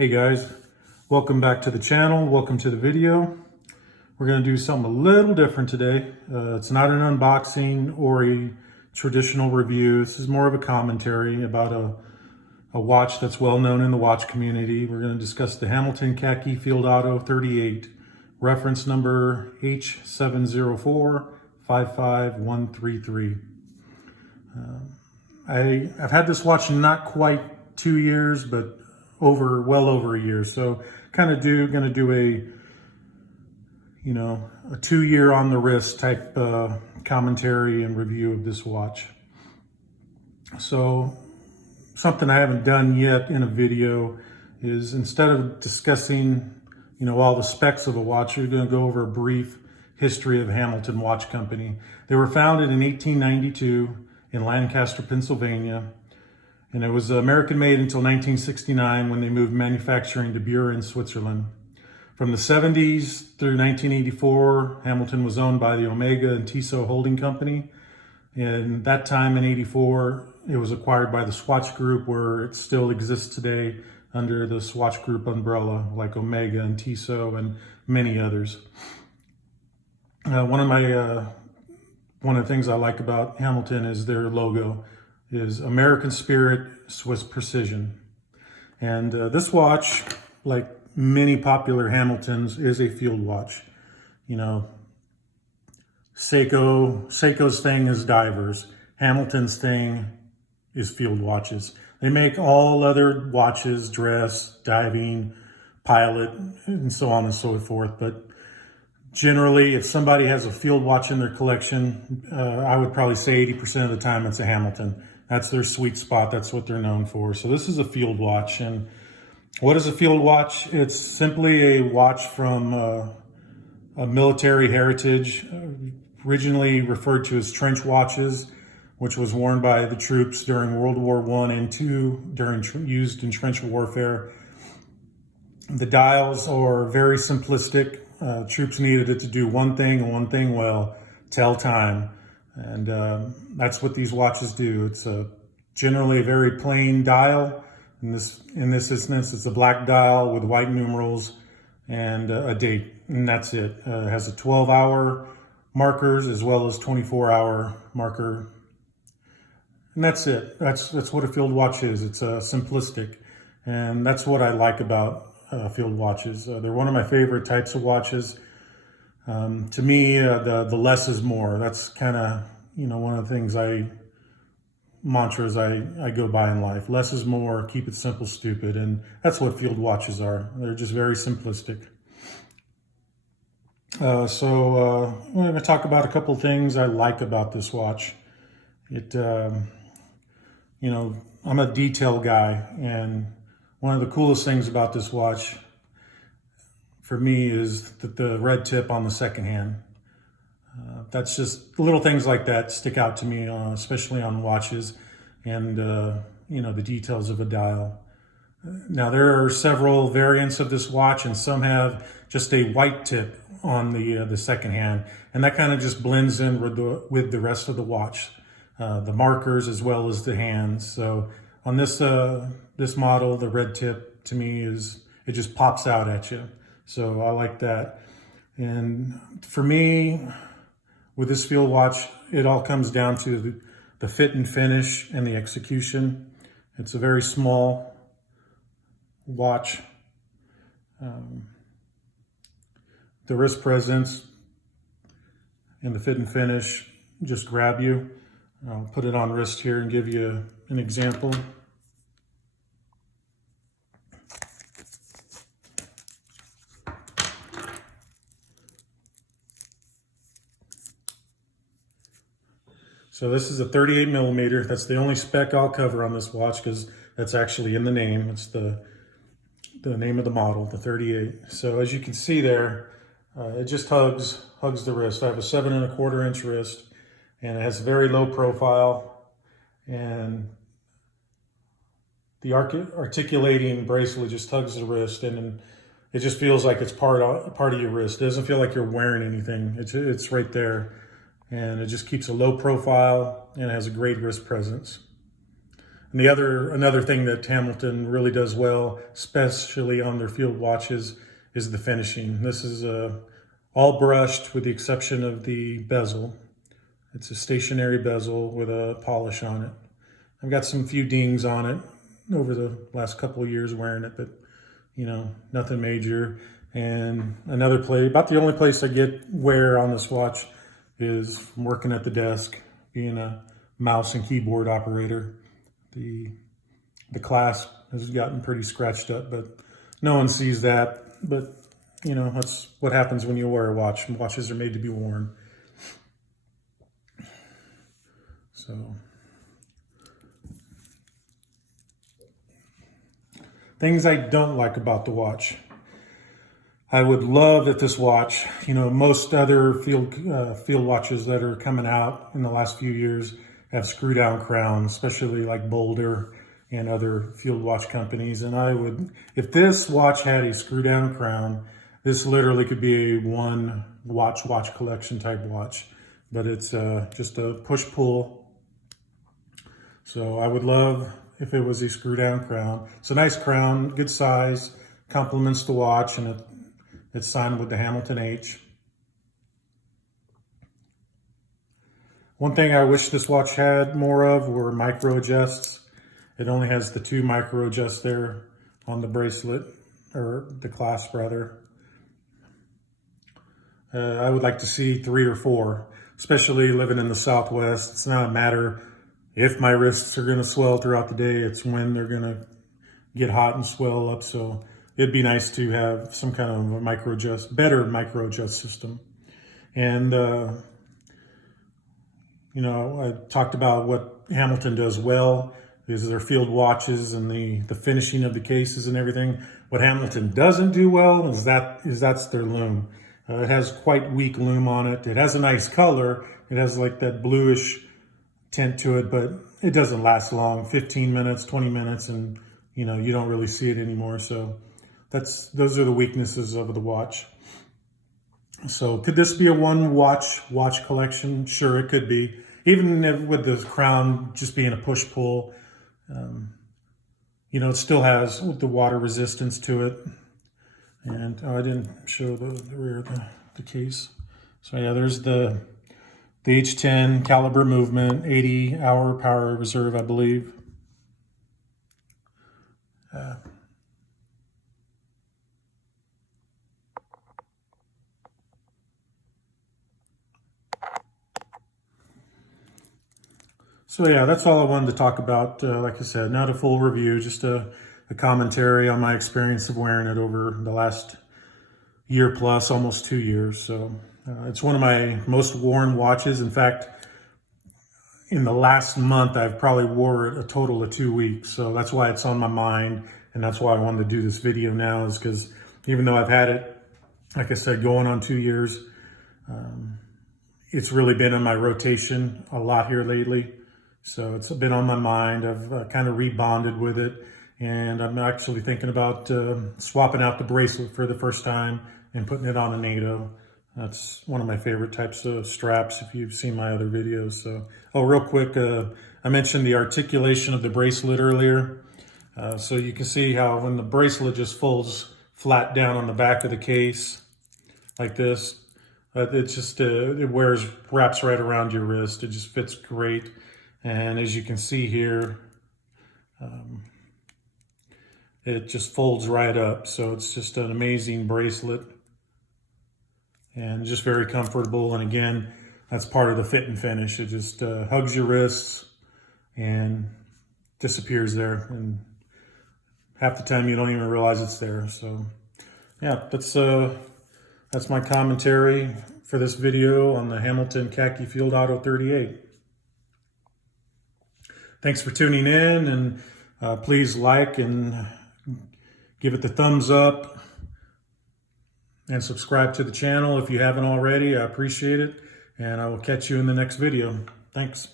Hey guys, welcome back to the channel. Welcome to the video. We're going to do something a little different today. It's not an unboxing or a traditional review. This is more of a commentary about a watch that's well known in the watch community. We're going to discuss the Hamilton Khaki Field Auto 38, reference number H704-55133. I've had this watch not quite 2 years, but well over a year. So kind of gonna do a 2 year on the wrist type commentary and review of this watch. So something I haven't done yet in a video is, instead of discussing all the specs of a watch, we're going to go over a brief history of Hamilton Watch Company. They were founded in 1892 in Lancaster, Pennsylvania. And it was American made until 1969, when they moved manufacturing to Buren, Switzerland. From the 70s through 1984, Hamilton was owned by the Omega and Tissot Holding Company. And that time in 84, it was acquired by the Swatch Group, where it still exists today under the Swatch Group umbrella, like Omega and Tissot and many others. One of the things I like about Hamilton is their logo. Is American Spirit, Swiss Precision. And this watch, like many popular Hamiltons, is a field watch. Seiko's thing is divers. Hamilton's thing is field watches. They make all other watches, dress, diving, pilot, and so on and so forth. But generally, if somebody has a field watch in their collection, I would probably say 80% of the time it's a Hamilton. That's their sweet spot. That's what they're known for. So this is a field watch. And what is a field watch? It's simply a watch from a military heritage, originally referred to as trench watches, which was worn by the troops during World War I and II, used in trench warfare. The dials are very simplistic. Troops needed it to do one thing and one thing well: tell time. And that's what these watches do. It's generally a very plain dial. In this instance, it's a black dial with white numerals and a date, and that's it. It has a 12-hour markers as well as 24-hour marker, and that's it. That's what a field watch is. It's simplistic, and that's what I like about field watches. They're one of my favorite types of watches. To me, the less is more. That's kind of, one of the things mantras I go by in life. Less is more, keep it simple, stupid. And that's what field watches are. They're just very simplistic. So we're going to talk about a couple of things I like about this watch. I'm a detail guy, and one of the coolest things about this watch for me is that the red tip on the second hand. That's just little things like that stick out to me, especially on watches, and the details of a dial. Now, there are several variants of this watch, and some have just a white tip on the second hand, and that kind of just blends in with the rest of the watch, the markers as well as the hands. So on this model, the red tip to me it just pops out at you. So I like that. And for me, with this field watch, it all comes down to the fit and finish and the execution. It's a very small watch. The wrist presence and the fit and finish just grab you. I'll put it on wrist here and give you an example. So this is a 38 millimeter. That's the only spec I'll cover on this watch, because that's actually in the name. It's the name of the model, the 38. So as you can see there, it just hugs the wrist. I have a 7 1/4 inch wrist, and it has a very low profile, and the articulating bracelet just hugs the wrist, and it just feels like it's part of your wrist. It doesn't feel like you're wearing anything. It's right there. And it just keeps a low profile, and it has a great wrist presence. And another thing that Hamilton really does well, especially on their field watches, is the finishing. This is all brushed with the exception of the bezel. It's a stationary bezel with a polish on it. I've got some few dings on it over the last couple of years wearing it, but you know, nothing major. And another place, about the only place I get wear on this watch is from working at the desk, being a mouse and keyboard operator. The clasp has gotten pretty scratched up, but no one sees that. But you know, that's what happens when you wear a watch. Watches are made to be worn. So, things I don't like about the watch. I would love if this watch, you know, most other field watches that are coming out in the last few years have screw down crowns, especially like Boulder and other field watch companies. And I would, if this watch had a screw down crown, this literally could be a one watch collection type watch, but it's just a push pull. So I would love if it was a screw down crown. It's a nice crown, good size, complements the watch, and it's signed with the Hamilton H. One thing I wish this watch had more of were micro adjusts. It only has the 2 micro adjusts there on the bracelet, or the clasp rather. I would like to see 3 or 4, especially living in the Southwest. It's not a matter if my wrists are going to swell throughout the day, it's when they're going to get hot and swell up. So it'd be nice to have some kind of a better micro adjust system. And, you know, I talked about what Hamilton does well is their field watches and the finishing of the cases and everything. What Hamilton doesn't do well is that's their lume. It has quite weak lume on it. It has a nice color. It has like that bluish tint to it, but it doesn't last long, 15 minutes, 20 minutes, and you know, you don't really see it anymore. So those are the weaknesses of the watch. So could this be a one watch collection? Sure, it could be. Even with the crown just being a push-pull, you know, it still has the water resistance to it. And I didn't show the rear of the case. So yeah, there's the H10 caliber movement, 80-hour power reserve, I believe. So yeah, that's all I wanted to talk about. Like I said, not a full review, just a commentary on my experience of wearing it over the last year plus, almost 2 years. So it's one of my most worn watches. In fact, in the last month, I've probably wore it a total of 2 weeks. So that's why it's on my mind. And that's why I wanted to do this video now, is because even though I've had it, like I said, going on 2 years, it's really been in my rotation a lot here lately. So it's been on my mind. I've kind of rebonded with it. And I'm actually thinking about swapping out the bracelet for the first time and putting it on a NATO. That's one of my favorite types of straps if you've seen my other videos. So, oh, real quick, I mentioned the articulation of the bracelet earlier. So you can see how when the bracelet just folds flat down on the back of the case like this, it's just, it wraps right around your wrist. It just fits great. And as you can see here, it just folds right up. So it's just an amazing bracelet and just very comfortable. And again, that's part of the fit and finish. It just hugs your wrists and disappears there. And half the time you don't even realize it's there. So yeah, that's my commentary for this video on the Hamilton Khaki Field Auto 38. Thanks for tuning in, and please like and give it the thumbs up and subscribe to the channel if you haven't already. I appreciate it, and I will catch you in the next video. Thanks.